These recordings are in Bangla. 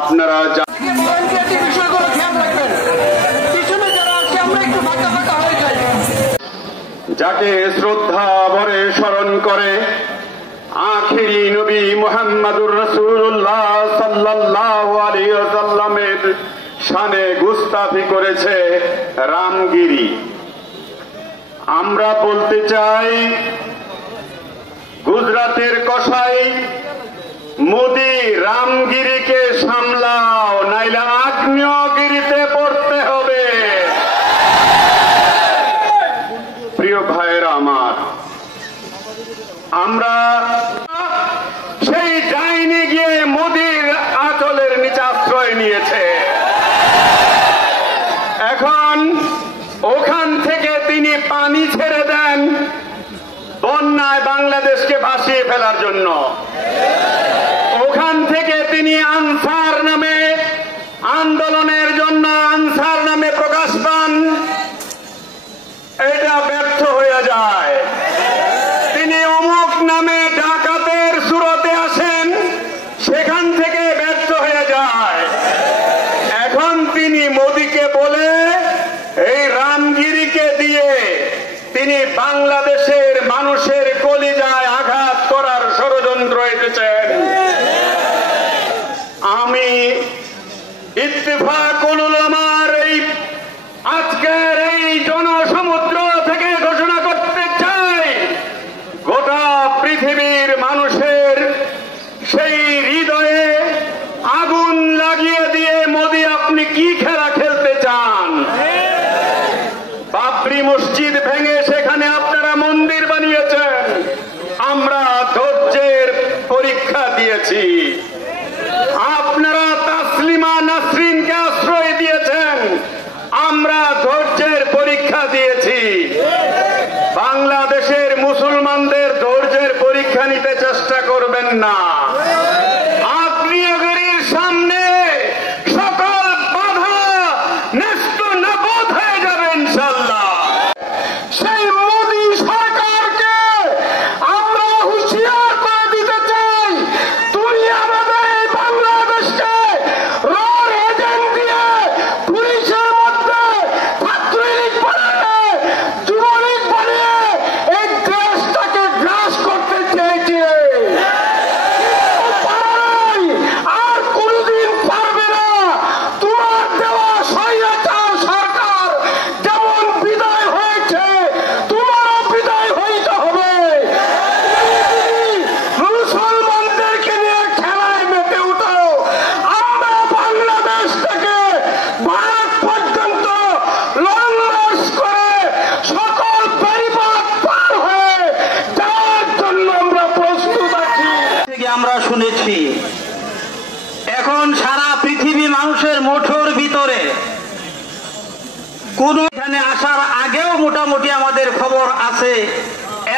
আপনারা যাকে শ্রদ্ধা ভরে স্মরণ করে আখিরি নবী মুহাম্মদুর রাসূলুল্লাহ সাল্লাল্লাহু আলাইহি ওয়াসাল্লামের শানে গুস্তাখি করেছে রামগিরি। আমরা বলতে চাই, গুজরাটের কসাই মোদি রামগিরিকে সামলাও, নাইলে আগ্নেয়গিরিতে পড়তে হবে। প্রিয় ভাইয়েরা আমার, আমরা সেই ডাইনি গিয়ে মোদির আঁচলের নিচে আশ্রয় নিয়েছে। এখন ওখান থেকে তিনি পানি ছেড়ে দেন বন্যায় বাংলাদেশকে ভাসিয়ে ফেলার জন্য। ওখান থেকে তিনি আনসার নামে আন্দোলনের জন্য আনসার নামে প্রকাশ পান, এটা ব্যর্থ হয়ে যায়। তিনি অমুক নামে ডাকাতের সুরতে আসেন, সেখান থেকে ব্যর্থ হয়ে যায়। এখন তিনি মোদিকে বলে এই রামগিরিকে দিয়ে তিনি বাংলাদেশের মানুষের কলিজায় আঘাত করার ষড়যন্ত্র এঁটেছেন। আমি ইত্তেফাকুল উলামার এই আজকের এই জনসমুদ্র থেকে ঘোষণা করতে চাই, গোটা পৃথিবীর মানুষের সেই হৃদয়ে আগুন লাগিয়ে দিয়ে মোদি আপনি কি খেলা খেলতে চান? বাবরি মসজিদ ভেঙে সেখানে আপনারা মন্দির বানিয়েছেন, আমরা ধৈর্যের পরীক্ষা দিয়েছি। আপনারা তাসলিমা নাসরিনকে আশ্রয় দিয়েছেন, আমরা ধৈর্যের পরীক্ষা দিয়েছি। বাংলাদেশের মুসলমানদের ধৈর্যের পরীক্ষা নিতে চেষ্টা করবেন না। আগ্নেয়গিরির সামনে সকল বাধা ন্যস্ত নাবুদ হয়ে যাবে ইনশাআল্লাহ। সেই মোদি সরকারকে আমরা হুঁশিয়ার করে দিতে চাই, তুমি আমাদের এই বাংলাদেশকে রড এজেন্ট দিয়ে পুলিশের মধ্যে ছাত্রলীগ বানিয়ে যুবলীগ বানিয়ে এই দেশটাকে গ্রাস করতে চেয়েছে। আর কোনদিন পারবে না। তোমার দেওয়া স্বৈরাচার সরকার যেমন বিদায় হয়েছে, তোমারও বিদায় হইতে হবে। মুসলমানদেরকে নিয়ে খেলায় মেতে উঠাও। আমরা বাংলাদেশ থেকে ভারত পর্যন্ত লং মার্চ করে সকল পরিবার পার হয়ে যাওয়ার জন্য আমরা প্রস্তুত আছি। আমরা শুনেছি এখন সারা পৃথিবী মানুষের মুঠোর ভিতরে। কোন এখানে আসার আগেও মোটামুটি আমাদের খবর আছে,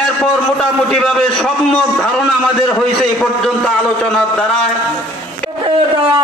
এরপর মোটামুটি ভাবে সম্যক ধারণা আমাদের হয়েছে এই পর্যন্ত আলোচনার দ্বারা। দেওয়া